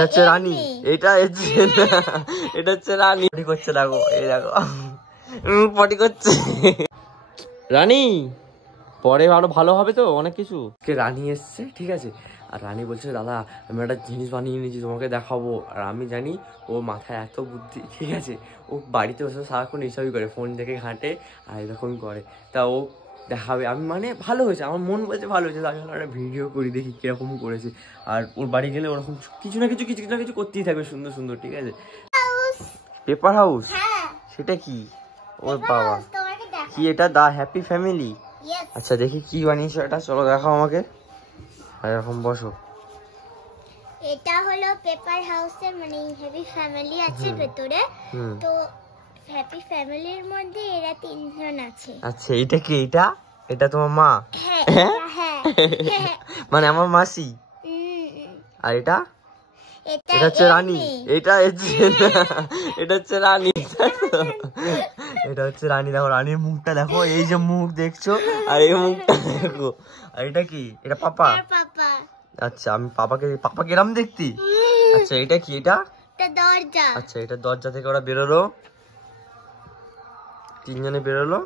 এটা হচ্ছে রানী, এটা হচ্ছে রানী। পটি করছে দেখো, এই দেখো পটি করছে রানী। পরে আরো ভালো হবে তো অনেক কিছু। রানী এসছে, ঠিক আছে। আর রানী বলছে দাদা আমি একটা জিনিস বানিয়ে নিয়েছি তোমাকে দেখাবো। আর আমি জানি ও মাথায় এত বুদ্ধি, ঠিক আছে। ও বাড়িতে বসে সারাক্ষণ এইসবই করে, ফোন থেকে ঘাঁটে আর এরকম করে। তা ও দেখাবে, আমি মানে ভালো হয়েছে, আমার মন বলছে ভালো হয়েছে। আমি একটা ভিডিও করি দেখি কিরকম করেছে। আর ওর বাড়ি গেলে ওরকম কিছু না কিছু করতেই থাকবে সুন্দর সুন্দর, ঠিক আছে। পেপার হাউস, সেটা কি? ওর বাবা, কি এটা? দা হ্যাপি ফ্যামিলি। আচ্ছা দেখি কি বানিয়েছো এটা, চলো দেখাও আমাকে। এরকম বসো। এটা হলো পেপার হাউসের মানে হ্যাপি ফ্যামিলি আছে ভেতরে। তো হ্যাপি ফ্যামিলির মধ্যে এরা তিনজন আছে। আচ্ছা এটা কি? এটা তোমার মা? হ্যাঁ মানে আমার মাসি। আর এটা হচ্ছে রানী, এটা হচ্ছে রানী। এটা হচ্ছে রানী। দেখো রানীর মুখটা দেখো, এই যে মুখ দেখছো আর এই মুখটা দেখো। আর এটা কি? এটা পাপা। আচ্ছা আমি পাপা কিরম দেখতি? আচ্ছা এটা কি? এটা দরজা। আচ্ছা এটা দরজা থেকে ওরা বেরোলো, তিনজনে বেরোলো।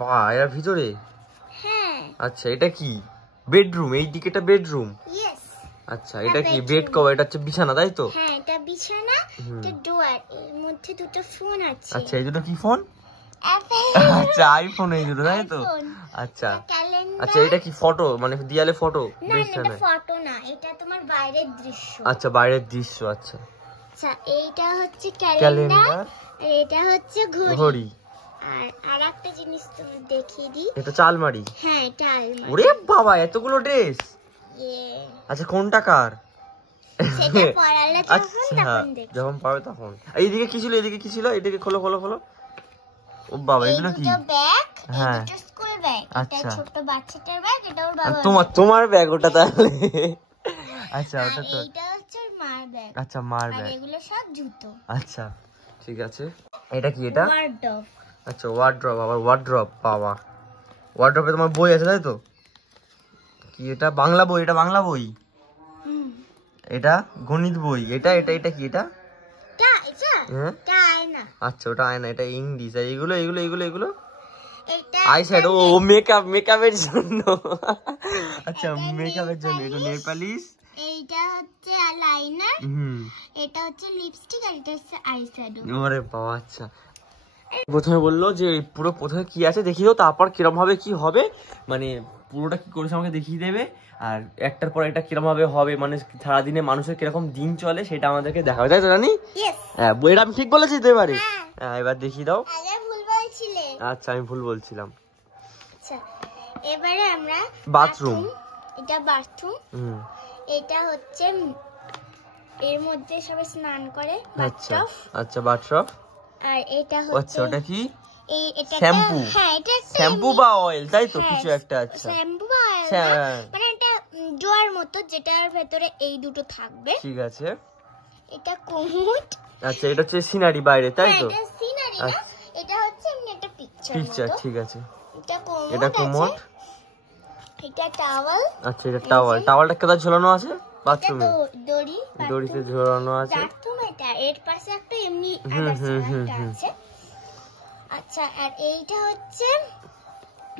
বাহ, এরা ভিতরে। আচ্ছা এটা কি? বেডরুম, এই দিকেটা বেডরুম। আচ্ছা এটা কি? বেড কভার, এটা হচ্ছে বিছানা, তাই তো? হ্যাঁ এটা বিছানা, এটা ডোর, এর মধ্যে দুটো ফোন আছে। আচ্ছা এই দুটো কি ফোন? আচ্ছা আইফোন এই দুটো, তাই তো? আচ্ছা আচ্ছা এটা কি? ফটো, মানে দেয়ালে ফটো? না এটা ফটো না, এটা তোমার বাইরের দৃশ্য। আচ্ছা বাইরের দৃশ্য। আচ্ছা আচ্ছা এইটা হচ্ছে ক্যালেন্ডার, আর এটা হচ্ছে ঘড়ি। আর আরেকটা জিনিস তুমি দেখিয়ে দিই, এটা হচ্ছে আলমারি। হ্যাঁ এটা আলমারি। ওরে বাবা এতগুলো ড্রেস। আচ্ছা কোনটা কার? সেটা পড়ালে তখন দেখো, যখন পাবে তখন। এইদিকে কি ছিল? এদিকে কি ছিল? এদিকে খোলো খোলো খোলো। ও বাবা এগুলো কি? এটা ব্যাগ, হ্যাঁ এটা স্কুল ব্যাগ। এটা ছোট বাচ্চাটার ব্যাগ, এটা ওর বাবার। তোমার ব্যাগ ওটা তাহলে? আচ্ছা ওটা তো। এইটা হচ্ছে মার ব্যাগ। আচ্ছা মার ব্যাগ। আর এগুলো সব জুতো। আচ্ছা ঠিক আছে। এটা কি? এটা ওয়ার্ডরোব। আচ্ছা ওয়ার্ডরোব, আবার ওয়ার্ডরোব। বাবা ওয়ার্ডরোবে তোমার বই আছে, তাই তো? কি এটা? বাংলা বই? এটা বাংলা বই। এটা গণিত বই। এটা কি? এটা আয়না। আচ্ছা ওটা আয়না। এটা ইংলিশ। আর এগুলো এগুলো এগুলো এগুলো এটা আই শ্যাডো, ও মেকআপের জন্য। আচ্ছা মেকআপের জন্য। এটা নেল পালিশ। এইটা হচ্ছে আইলাইনার, এটা হচ্ছে লিপস্টিক, আর এটা হচ্ছে আই শ্যাডো। ওরে বাবা। আচ্ছা প্রথমে বললো যে পুরো প্রথমে কি আছে দেখিয়ে দাও, তারপর কিরম ভাবে কি হবে, মানে পুরোটা কি করেছে আমাকে দেখিয়ে দেবে। আর একটার পর একটা কিরম ভাবে হবে, মানে সারাদিনে মানুষের কিরকম দিন চলে সেটা আমাদেরকে দেখাবে, তাই তো রানী? হ্যাঁ বইটা আমি ঠিক বলেছি তো এবারে? হ্যাঁ এবার দেখিয়ে দাও। আচ্ছা আমি ভুল বলছিলাম। আচ্ছা এবারে আমরা বাথরুম। এটা বাথরুম, এটা হচ্ছে এর মধ্যে সবাই স্নান করে, বাথটব। আচ্ছা বাথটব। আর এটা হচ্ছে ওটা কি? এটা শ্যাম্পু। হ্যাঁ এটা শ্যাম্পু বা অয়েল, তাই তো? কিছু একটা। আচ্ছা শ্যাম্পু বা অয়েল, মানে এটা ডোয়ার মতো, যেটার ভেতরে এই দুটো থাকবে, ঠিক আছে। এটা কোমোড। আচ্ছা এটা হচ্ছে সিনারি বাইরে, তাই তো? এটা সিনারি না, এটা হচ্ছে এমনি একটা পিকচার, ঠিক আছে। এটা কোমোড। এটা টাওয়াল। আচ্ছা এটা টাওয়াল। টাওয়ালটা কোথায় ঝোলানো আছে? বাথরুমে দড়িতে ঝোলানো আছে। বাথরুমে এটা এর পাশে একটা এমনি আছে। আচ্ছা আর এইটা হচ্ছে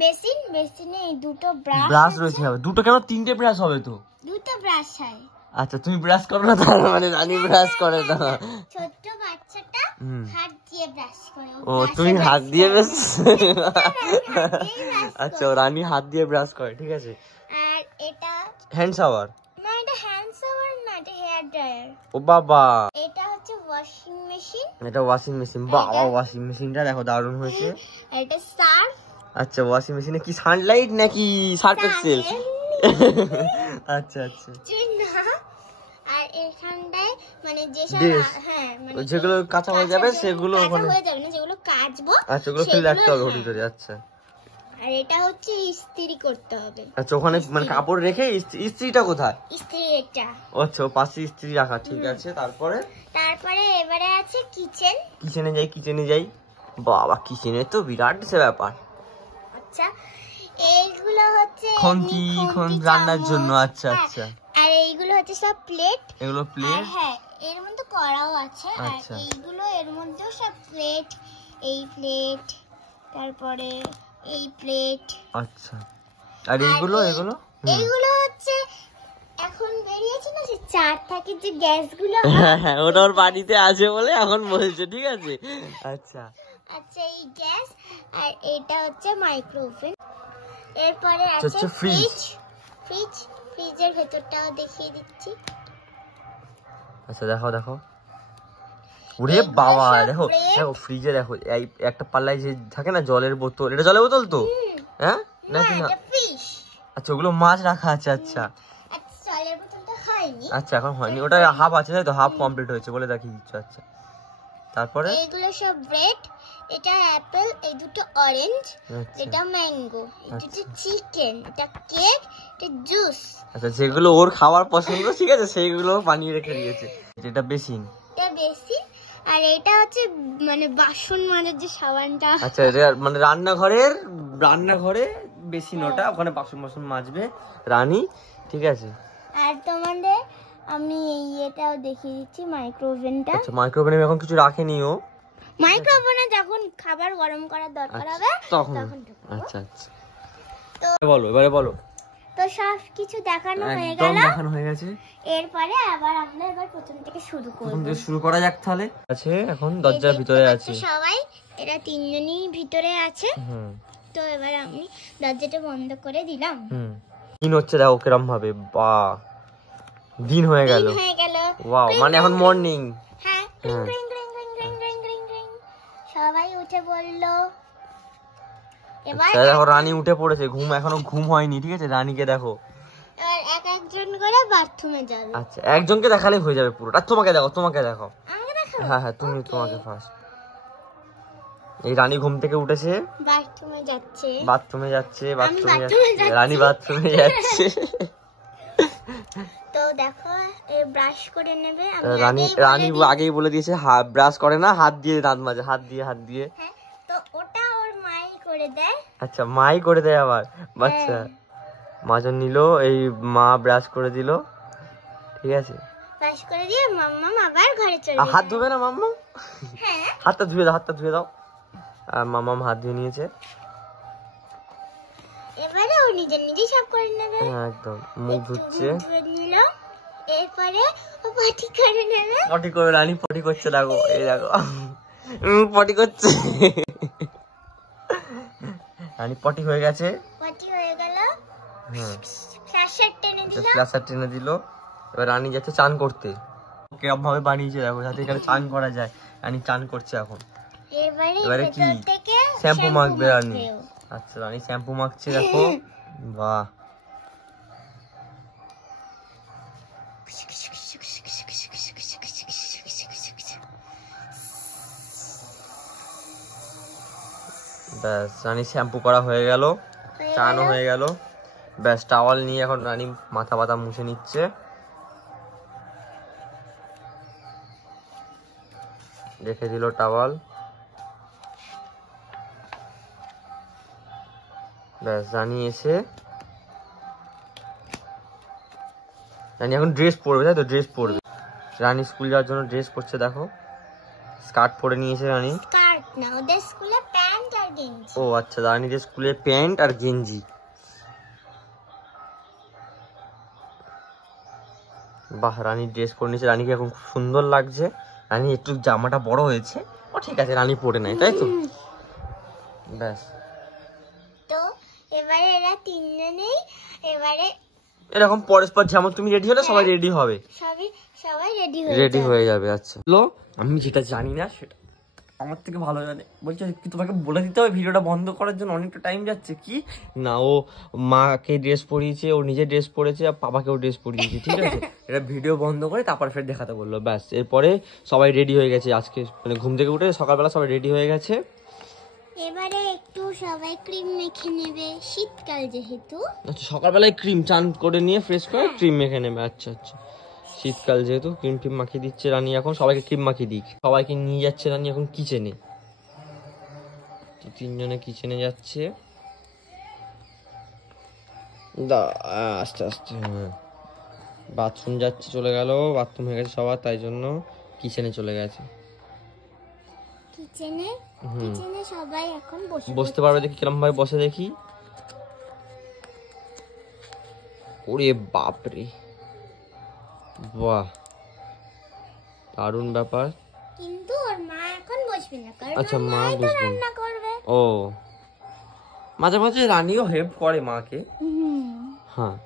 বেসিন। বেসিনে এই দুটো ব্রাশ রয়েছে। দুটো কেন? তিনটে ব্রাশ হবে তো? দুটো ব্রাশ হয়। আচ্ছা তুমি ব্রাশ করো না তার মানে? রানী ব্রাশ করে না। ছোট বাচ্চাটা হাত দিয়ে ব্রাশ করে। ও তুমি হাত দিয়ে ব্রাশ? আচ্ছা রানী হাত দিয়ে ব্রাশ করে, ঠিক আছে। আর এটা হ্যান্ড শাওয়ার। না এটা হ্যান্ড শাওয়ার না, এটা হেয়ার ড্রায়ার। ও বাবা। এটা হচ্ছে ওয়াশিং মেশিন। এটা ওয়াশিং মেশিন। বাবা ওয়াশিং মেশিনটা দেখো দারুণ হয়েছে। এটা সার্ফ। আচ্ছা ওয়াশিং মেশিনে কি সানলাইট নাকি সার্ফ এক্সেল? আচ্ছা আচ্ছা। আর এখানটায় মানে যেগুলো কাঁচা হয়ে যাবে সেগুলো ওখানে হয়ে যাবে না, যেগুলো কাচবো আচ্ছা ওগুলো ফেলে রাখতে হবে ভিতরে। আচ্ছা আর এটা হচ্ছে ইস্ত্রি করতে হবে। আচ্ছা ওখানে মানে কাপড় রেখে ইস্ত্রিটা কোথায়? ইস্ত্রি এটা। আচ্ছা পাশে ইস্ত্রি রাখা, ঠিক আছে। তারপরে এবারে আছে কিচেন। কিচেনে যাই। বাবা কিচেনে তো বিরাট সে ব্যাপার। আচ্ছা এইগুলো হচ্ছে রান্নার জন্য। আচ্ছা আচ্ছা। আর হচ্ছে সব প্লেট, এগুলো প্লেট। হ্যাঁ এর মধ্যে কড়াও আছে, আর এইগুলো এর মধ্যেও সব প্লেট, এই প্লেট, তারপরে এই প্লেট। আচ্ছা, আর এইগুলো এগুলো এইগুলো হচ্ছে এখন বেরিয়েছে না, যে চার থাকে যে গ্যাসগুলো। হ্যাঁ, ওটা ওর বাড়িতে আছে বলে এখন বলছে, ঠিক আছে। আচ্ছা আচ্ছা, এই গ্যাস, আর এটা হচ্ছে মাইক্রোওভেন। এরপরে আছে ফ্রিজ। ফ্রিজের ভেতরটাও দেখিয়ে দিচ্ছি। আচ্ছা দেখো দেখো, ওরে বাবা, দেখো দেখো ফ্রিজে দেখো এই একটা পাল্লায় যে থাকে না জলের বোতল, এটা জলের বোতল তো? হ্যাঁ নাকি না? আচ্ছা, ওগুলো মাছ রাখা আছে। আচ্ছা আচ্ছা, এখন হয়নি, ওটা হাফ আছে তাই তো, হাফ কমপ্লিট হয়েছে বলে দেখিয়ে দিচ্ছ। আচ্ছা, তারপরে এইগুলো সব ব্রেড, এটা অ্যাপেল, এই দুটো অরেঞ্জ, এটা ম্যাঙ্গো, এটা চিকেন, এটা কেক, এটা জুস। আচ্ছা, যেগুলো ওর খাবার পছন্দ, ঠিক আছে, সেইগুলো বানিয়ে রেখে দিয়েছে। এটা বেসিন, আর এটা হচ্ছে মানে বাসন মাজার যে সাবানটা। আচ্ছা, এটা মানে রান্নাঘরে বেসিন, ওটা ওখানে বাসন বাসন মাজবে রানী, ঠিক আছে। আর তোমাদের আমি এটাও দেখিয়ে দিচ্ছি, মাইক্রোওভেনটা। আচ্ছা, মাইক্রোওভেনে এখন কিছু রাখেনি ও, মাইক্রোওভেনে যখন খাবার গরম করার দরকার হবে তখন। আচ্ছা আচ্ছা, তো বলো, এবারে বলো। তো সব কিছু দেখানো হয়ে গেছে। এরপরে আবার আমরা প্রথম থেকে শুরু করব। প্রথম থেকে শুরু করা যাক তাহলে। আছে এখন দরজার ভিতরে আছে সবাই, এরা তিনজনই ভিতরে আছে। তো এবার আমি দরজাটা বন্ধ করে দিলাম। দিন হচ্ছে দেখো কিরম ভাবে, বাহ, দিন হয়ে গেল। ওয়াও, মানে এখন মর্নিং। হ্যাঁ, সবাই উঠে বললো। এবার দেখো রানী উঠে পড়েছে, এখনো ঘুম হয়নি, ঠিক আছে। রানীকে দেখো, এবার এক একজন করে বাথরুমে যাবে। আচ্ছা, একজনকে দেখালে হয়ে যাবে পুরো। আর তোমাকে দেখো, হ্যাঁ হ্যাঁ, তোমাকে ফার্স্ট। এই রানী ঘুম থেকে উঠেছে, বাথরুমে যাচ্ছে, রানী বাথরুমে যাচ্ছে। তো দেখো, ব্রাশ করে নেবে। রানী আগেই বলে দিয়েছে ব্রাশ করে না, হাত দিয়ে দাঁত মাজে, হাত দিয়ে। তো ওটা ওর মাই করে দেয়। আচ্ছা, মাই করে দেয় আবার, বাচ্চা মাজন নিল, এই মা ব্রাশ করে দিল, ঠিক আছে। ব্রাশ করে দিয়ে মাম্মা আবার ঘরে চলে যায়। হাত ধোবে না মাম্মা? হ্যাঁ, হাতটা ধুয়ে দাও। আর মাম্মা হাত ধুয়ে নিয়েছে। এবারে ও নিজেই সব করে নেবে। একদম মুখ ধুচ্ছে। এরপরে ও পটি করে নেবে। পটি করে, রানী পটি করছে, দেখো এই দেখো, পটি করছে। রানী পটি হয়ে গেছে, পটি হয়ে গেল। ফ্ল্যাশার টেনে দিল। এবার রানী যাচ্ছে চান করতে। কিরকম ভাবে বানিয়েছে দেখো, যাতে এখানে চান করা যায়। রানী চান করছে এখন। এবারে কি শ্যাম্পু মাখবে রানী। আচ্ছা, রানী শ্যাম্পু মাখছে, দেখো, বাহ। ব্যাস, রানী শ্যাম্পু করা হয়ে গেল, চানও হয়ে গেল। ব্যাস, টাওয়াল নিয়ে এখন রানী মাথা ব্যথা মুছে নিচ্ছে। রেখে দিল টাওয়াল। ব্যাস, রানী এসে রানী এখন ড্রেস পরবে, তাই তো? ড্রেস পরবে রানী, স্কুল যাওয়ার জন্য ড্রেস পরছে, দেখো স্কার্ট পরে নিয়েছে রানী। স্কার্ট না, ওদের স্কুলে প্যান্ট আর গেঞ্জি। ও আচ্ছা, রানীদের স্কুলে প্যান্ট আর গেঞ্জি। বাহ, রানী ড্রেস পরে নিয়েছে, রানীকে এখন খুব সুন্দর লাগছে। রানী একটু জামাটা বড় হয়েছে, ও ঠিক আছে, রানী পরে নেয়, তাই তো? ব্যাস, তো এবারে এরা তিনজনেই এরকম পরস্পর, যেমন তুমি রেডি হলে সবাই রেডি হবে, সবাই রেডি হয়ে যাবে। আচ্ছা, আমি যেটা জানি না সেটা আমার থেকে ভালো জানে, বলছে কি তোমাকে বলে দিতে হবে ভিডিওটা বন্ধ করার জন্য, অনেকটা টাইম যাচ্ছে। কি না, ও মাকে ড্রেস পরিয়েছে, ও নিজে ড্রেস পরেছে, আর বাবাকেও ড্রেস পরিয়েছে, ঠিক আছে। এটা ভিডিও বন্ধ করে তারপর ফের দেখাতে বললো। ব্যাস, এরপরে সবাই রেডি হয়ে গেছে। আজকে মানে ঘুম থেকে উঠে সকালবেলা সবাই রেডি হয়ে গেছে। এবারে একটু সবাই ক্রিম মেখে নেবে, শীতকাল যেহেতু। আচ্ছা, সকালবেলায় ক্রিম চান করে নিয়ে ফ্রেশ করে ক্রিম মেখে নেবে। আচ্ছা আচ্ছা, শীতকাল যেহেতু ক্রিম মাখিয়ে দিচ্ছে রানী। এখন সবাইকে ক্রিম মাখিয়ে দিক, সবাইকে নিয়ে যাচ্ছে রানী এখন কিচেনে। তিনজনে কিচেনে যাচ্ছে, আস্তে আস্তে। বাথরুম যাচ্ছে, চলে গেল, বাথরুম হয়ে গেছে সবার, তাই জন্য কিচেনে চলে গেছে। কিচেনে সবাই এখন বসতে পারবে, দেখি কিরম ভাবে বসে দেখি। ওরে বাপরে, বাহ দারুণ ব্যাপার। কিন্তু ওর মা এখন বসবে না, কারণ আচ্ছা, মা তো বসবে রান্না করবে। ও, মাঝে মাঝে রানীও হেল্প করে মাকে। হ্যাঁ,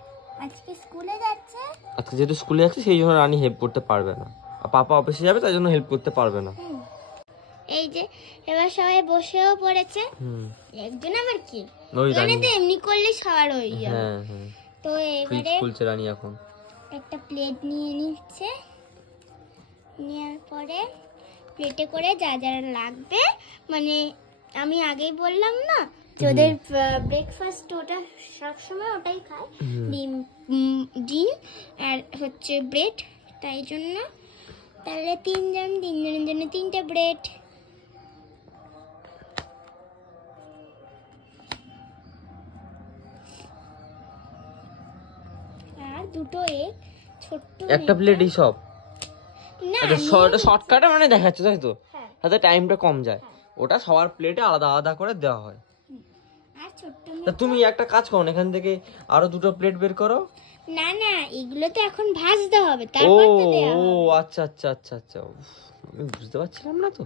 আজকে স্কুলে যাচ্ছে, আজকে যেহেতু স্কুলে যাচ্ছে সেই জন্য রানী হেল্প করতে পারবে না, আর পাপা অফিসে যাবে তাই জন্য হেল্প করতে পারবে না। এই যে এবার সবাই বসেও পড়েছে। একজন আবার কি, ওই মানে রানী, তো এমনি করলে সবার ওই যাবে। হ্যাঁ হ্যাঁ, তো এবারে খুলছে রানী এখন। একটা প্লেট নিয়ে নিচ্ছে, নেওয়ার পরে প্লেটে করে যা যা লাগবে, মানে আমি আগেই বললাম না যে ওদের ব্রেকফাস্ট ওটা সবসময় ওটাই খায়, ডিম আর হচ্ছে ব্রেড, তাই জন্য তাহলে তিনজনের জন্য 3টে ব্রেড, আর 2টো এগ, ছোট্ট একটা প্লেটই সব। না আচ্ছা, শর্টকাটে মানে দেখাচ্ছে তাই তো, হ্যাঁ। তাতে টাইমটা কম যায়। ওটা সবার প্লেটে আলাদা আলাদা করে দেওয়া হয়। আর ছোট্ট তা তুমি একটা কাজ করো, এখান থেকে আরো 2টো প্লেট বের করো। না এগুলো তো এখন ভাজতে হবে, ও তারপর তো দেয়া ও, হবে। আচ্ছা আচ্ছা আচ্ছা আচ্ছা, উফ, আমি বুঝতে পারছিলাম না তো।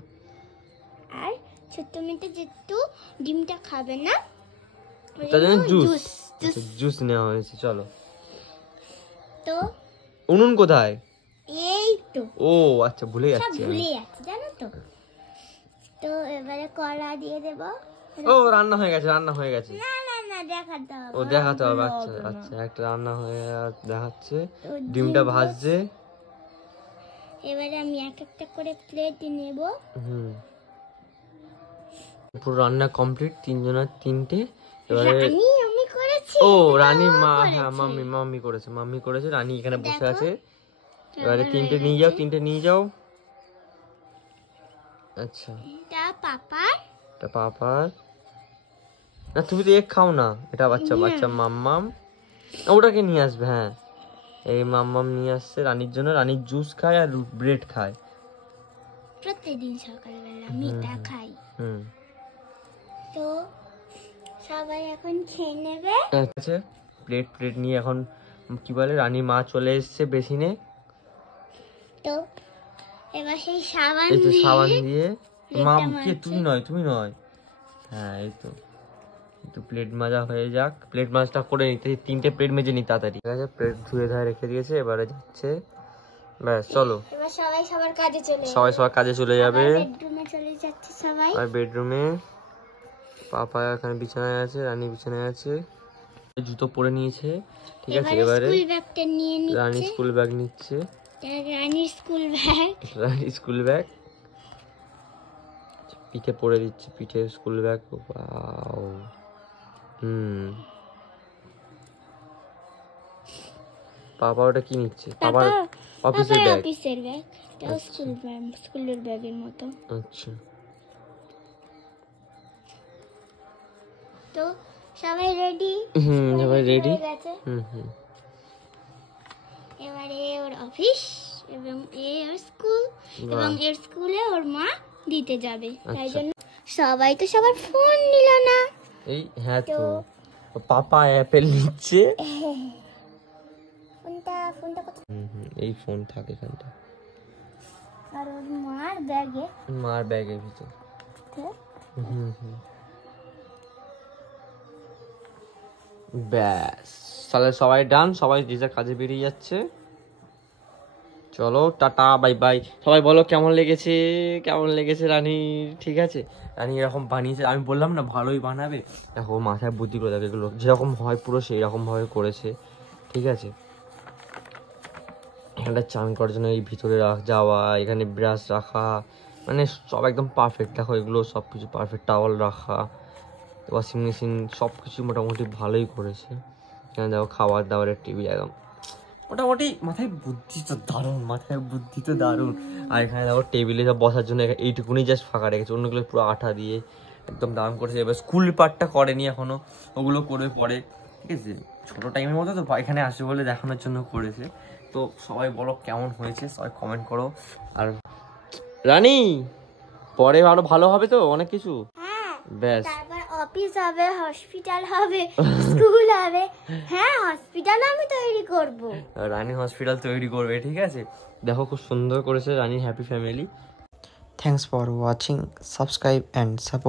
আর ছোট্ট মেয়েটা যেহেতু ডিমটা খাবে না, ওই তার জন্য জন্য জুস নেওয়া হয়েছে। চলো, তো উনুন কোথায়? এই তো ও আচ্ছা, ভুলে সব যাচ্ছি আমি। ভুলে যাচ্ছে জানো তো। তো এবারে কড়া দিয়ে দেব। ও, রান্না হয়ে গেছে, রান্না হয়ে গেছে। না দেখাতে হবে। ও, দেখাতে হবে, আচ্ছা আচ্ছা, একটা রান্না হয়ে দেখাচ্ছে, ডিমটা ভাজছে। এবারে আমি একটা করে প্লেট নেব। পুরো রান্না কমপ্লিট, 3জনের 3টে। এবারে আমি করেছি। ও, রানী মা, হ্যাঁ মাম্মি করেছে, রানী এখানে বসে আছে। এবারে 3টে নিয়ে যাও, 3টে নিয়ে যাও। আচ্ছা, এটা পাপার। না, তুমি তো এক খাও না, এটা বাচ্চা মাম্মাম, ওটাকে নিয়ে আসবে। হ্যাঁ, এই মাম্মাম নিয়ে আসছে রানীর জন্য, রানীর জুস খায় আর ব্রেড খায় প্রতিদিন সকালবেলা আমি এটা খাই। তো সবাই এখন খেয়ে নেবে। আচ্ছা, প্লেট নিয়ে এখন কি বলে, রানী মা চলে এসেছে বেসিনে। তো এবার সেই সাবান এই তো সাবান দিয়ে, প্লেটটা কে তুমি নয়, হ্যাঁ এই তো প্লেট মাজা হয়ে যাক, প্লেট মাজটা করে নিতে, 3টে প্লেট মেজে নি তাড়াতাড়ি। ঠিক আছে, প্লেট ধুয়ে ধায় রেখে দিয়েছে, এবারে যাচ্ছে, ব্যাস চলো, এবার সবাই সবার কাজে সবার কাজে চলে যাবে। বেডরুমে চলে যাচ্ছে সবাই। আর বেডরুমে পাপা এখানে বিছানায় আছে, রানী বিছানায় আছে, জুতো পরে নিয়েছে। ঠিক আছে, এবারে স্কুল ব্যাগটা নিয়ে নিচ্ছে। রানী স্কুল ব্যাগ নিচ্ছে, রানীর স্কুল ব্যাগ পিঠে পরে দিচ্ছে, পিঠে স্কুল ব্যাগ। পাপা ওটা কি নিচ্ছে? পাপার অফিসের ব্যাগ। এটাও স্কুলের ব্যাগের মতো। আচ্ছা, তো সবাই রেডি? সবাই রেডি। এবারে ওর অফিস এবং ওর স্কুল, এবং এর স্কুলে ওর মা দিতে যাবে, তাই জন্য সবাই তো সবার ফোন নিল না। এই হ্যাঁ, তো পাপা অ্যাপেল নিচ্ছে। ফোনটা কত? এই ফোন থাকে এখানটা, আর ওর মার ব্যাগের ভিতর। ব্যাস, তাহলে সবাই ডান, সবাই যে যার কাজে বেরিয়ে যাচ্ছে। চলো, টাটা, বাই বাই। সবাই বলো কেমন লেগেছে রানী। ঠিক আছে, রানী এরকম বানিয়েছে, আমি বললাম না ভালোই বানাবে। দেখো মাথায় বুদ্ধি করে, দেখো এগুলো যেরকম হয় পুরো সেই রকম ভাবে করেছে। ঠিক আছে, এখানটা চান করার জন্য এই ভিতরে যাওয়া, এখানে ব্রাশ রাখা, মানে সব একদম পারফেক্ট। দেখো এগুলো সব কিছু পারফেক্ট, টাওয়াল রাখা, ওয়াশিং মেশিন, সব কিছু মোটামুটি ভালোই করেছে। এখানে দেখো খাবার দাবারের টেবিল, একদম মোটামুটি মাথায় বুদ্ধি তো দারুণ। আর এখানে দেখো টেবিলে সব বসার জন্য এইটুকুনি জাস্ট ফাঁকা রেখেছে, অন্যগুলো পুরো আঠা দিয়ে একদম দারুণ করেছে। এবার স্কুল পার্টটা করেনি এখনো, ওগুলো করবে পরে। ঠিক আছে, ছোটো টাইমের মতো তো এখানে আসবে বলে দেখানোর জন্য করেছে। তো তো সবাই বলো কেমন হয়েছে, সবাই কমেন্ট করো। আর রানী পরে আরো ভালো হবে তো অনেক কিছু। ব্যাস, তারপর অফিস হবে, হসপিটাল হবে, স্কুল হবে। হ্যাঁ, হসপিটাল আমি তৈরি করব। রানী হসপিটাল তৈরি করবে, ঠিক আছে। দেখো খুব সুন্দর করেছে Rani happy family. Thanks for watching, subscribe and support.